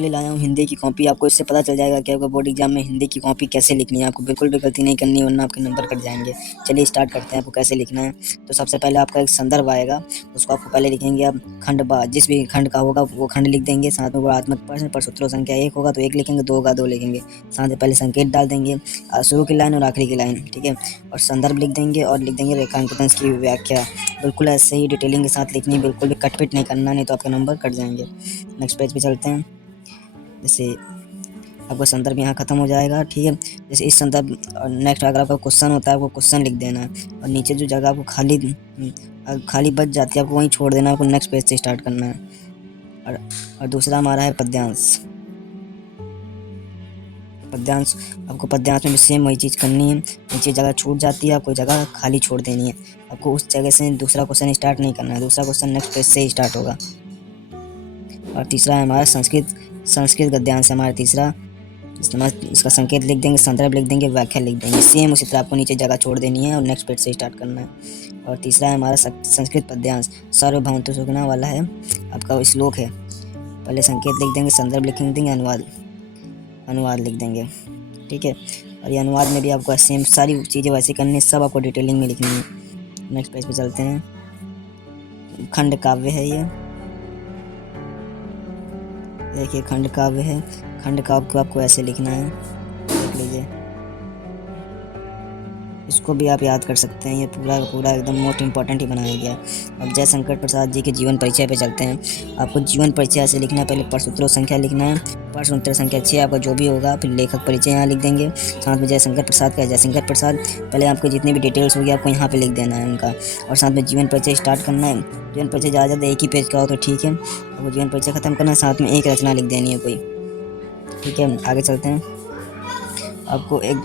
ले लाया हूँ हिंदी की कॉपी। आपको इससे पता चल जाएगा कि आपको बोर्ड एग्जाम में हिंदी की कॉपी कैसे लिखनी है। आपको बिल्कुल भी गलती नहीं करनी है, वरना आपके नंबर कट जाएंगे। चलिए स्टार्ट करते हैं आपको कैसे लिखना है। तो सबसे पहले आपका एक संदर्भ आएगा, उसको आपको पहले लिखेंगे आप खंड बा, जिस भी खंड का होगा वो खंड लिख देंगे। साथ में गुणात्मक प्रश्न पर सूत्रों संख्या 1 होगा तो 1 लिखेंगे, 2 होगा 2 लिखेंगे। साथ में पहले संकेत डाल देंगे, शुरू की लाइन और आखिरी की लाइन, ठीक है। और संदर्भ लिख देंगे और लिख देंगे रेखांकन की व्याख्या। बिल्कुल ऐसे ही डिटेलिंग के साथ लिखनी, बिल्कुल भी कटपिट नहीं करना, नहीं तो आपके नंबर कट जाएंगे। नेक्स्ट पेज पे चलते हैं। जैसे आपका संदर्भ यहाँ खत्म हो जाएगा, ठीक है। जैसे इस संदर्भ नेक्स्ट अगर आपका क्वेश्चन होता है, आपको क्वेश्चन लिख देना है और नीचे जो जगह आपको खाली बच जाती है आपको वहीं छोड़ देना है। आपको नेक्स्ट पेज से स्टार्ट करना है। और दूसरा हमारा है पद्यांश। पद्यांश आपको पद्यांश में भी सेम वही चीज़ करनी है। नीचे जगह छूट जाती है, आपको जगह खाली छोड़ देनी है। आपको उस जगह से दूसरा क्वेश्चन स्टार्ट नहीं करना है, दूसरा क्वेश्चन नेक्स्ट पेज से ही स्टार्ट होगा। और तीसरा है हमारा संस्कृत गद्यांश हमारा तीसरा। इसका संकेत लिख देंगे, संदर्भ लिख देंगे, व्याख्या लिख देंगे। सेम उसी तरह आपको नीचे जगह छोड़ देनी है और नेक्स्ट पेज से स्टार्ट करना है। और तीसरा है हमारा संस्कृत पद्यांश, सर्वभौमतु सुखिनः वाला है, आपका श्लोक है। पहले संकेत लिख देंगे, संदर्भ लिख देंगे, अनुवाद लिख देंगे, ठीक है। और ये अनुवाद में भी आपको सेम सारी चीज़ें वैसे करनी है, सब आपको डिटेलिंग में लिखनी है। नेक्स्ट पेज पे चलते हैं। खंड काव्य है ये, देखिए खंड काव्य है। खंड काव्य को आपको ऐसे लिखना है, देख लीजिए। इसको भी आप याद कर सकते हैं, ये पूरा एकदम मोस्ट इंपॉर्टेंट ही बनाया गया है। अब जयशंकर प्रसाद जी के जीवन परिचय पे चलते हैं। आपको जीवन परिचय ऐसे लिखना है, पहले प्रश्नोत्तर संख्या लिखना है, प्रश्नोत्तर संख्या 6 आपका जो भी होगा, फिर लेखक परिचय यहाँ लिख देंगे। साथ में जयशंकर प्रसाद का जयशंकर प्रसाद, पहले आपको जितनी भी डिटेल्स होगी आपको यहाँ पे लिख देना है उनका। और साथ में जीवन परिचय स्टार्ट करना है। जीवन परिचय ज़्यादा एक ही पेज का हो तो ठीक है, आपको जीवन परिचय खत्म करना है, साथ में एक रचना लिख देनी है कोई, ठीक है। आगे चलते हैं। आपको एक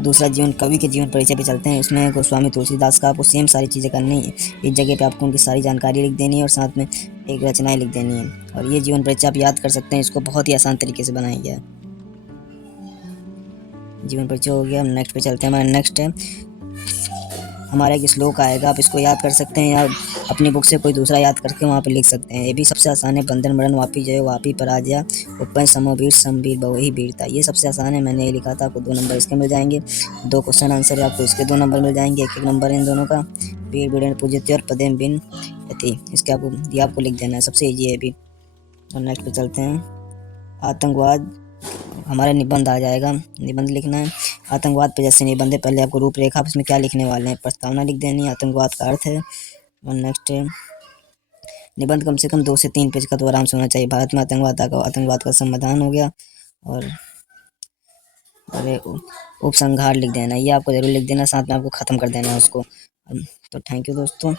दूसरा जीवन कवि के जीवन परिचय पे चलते हैं। उसमें गोस्वामी तुलसीदास का आपको सेम सारी चीज़ें करनी है। इस जगह पे आपको उनकी सारी जानकारी लिख देनी है और साथ में एक रचनाएं लिख देनी है। और ये जीवन परिचय आप याद कर सकते हैं, इसको बहुत ही आसान तरीके से बनाया गया है। जीवन परिचय हो गया। नेक्स्ट पे चलते हैं। हमारा नेक्स्ट है हमारा एक श्लोक आएगा, आप इसको याद कर सकते हैं या अपनी बुक से कोई दूसरा याद करके वहाँ पे लिख सकते हैं। ये भी सबसे आसान है। बंधन मरण वापी जय वापी पराजय उत्पन्न समवीर समवीर बहुही वीरता, ये सबसे आसान है। मैंने ये लिखा था, आपको 2 नंबर इसके मिल जाएंगे। 2 क्वेश्चन आंसर है, आपको इसके 2 नंबर मिल जाएंगे। एक नंबर इन दोनों का। वीर वीरेण पूज्यते और पदेम बिन यति, इसके आपको लिख देना है, सबसे ईजी है अभी। और नेक्स्ट पे चलते हैं। आतंकवाद हमारा निबंध आ जाएगा, निबंध लिखना है। आतंकवाद पे जैसे निबंध है, पहले आपको रूपरेखा इसमें क्या लिखने वाले हैं, प्रस्तावना लिख देनी है, आतंकवाद का अर्थ है। और नेक्स्ट है निबंध कम से कम 2 से 3 पेज का तो आराम से होना चाहिए। भारत में आतंकवाद का समाधान हो गया। और उपसंहार लिख देना, ये आपको जरूर लिख देना, साथ में आपको ख़त्म कर देना है उसको। तो थैंक यू दोस्तों।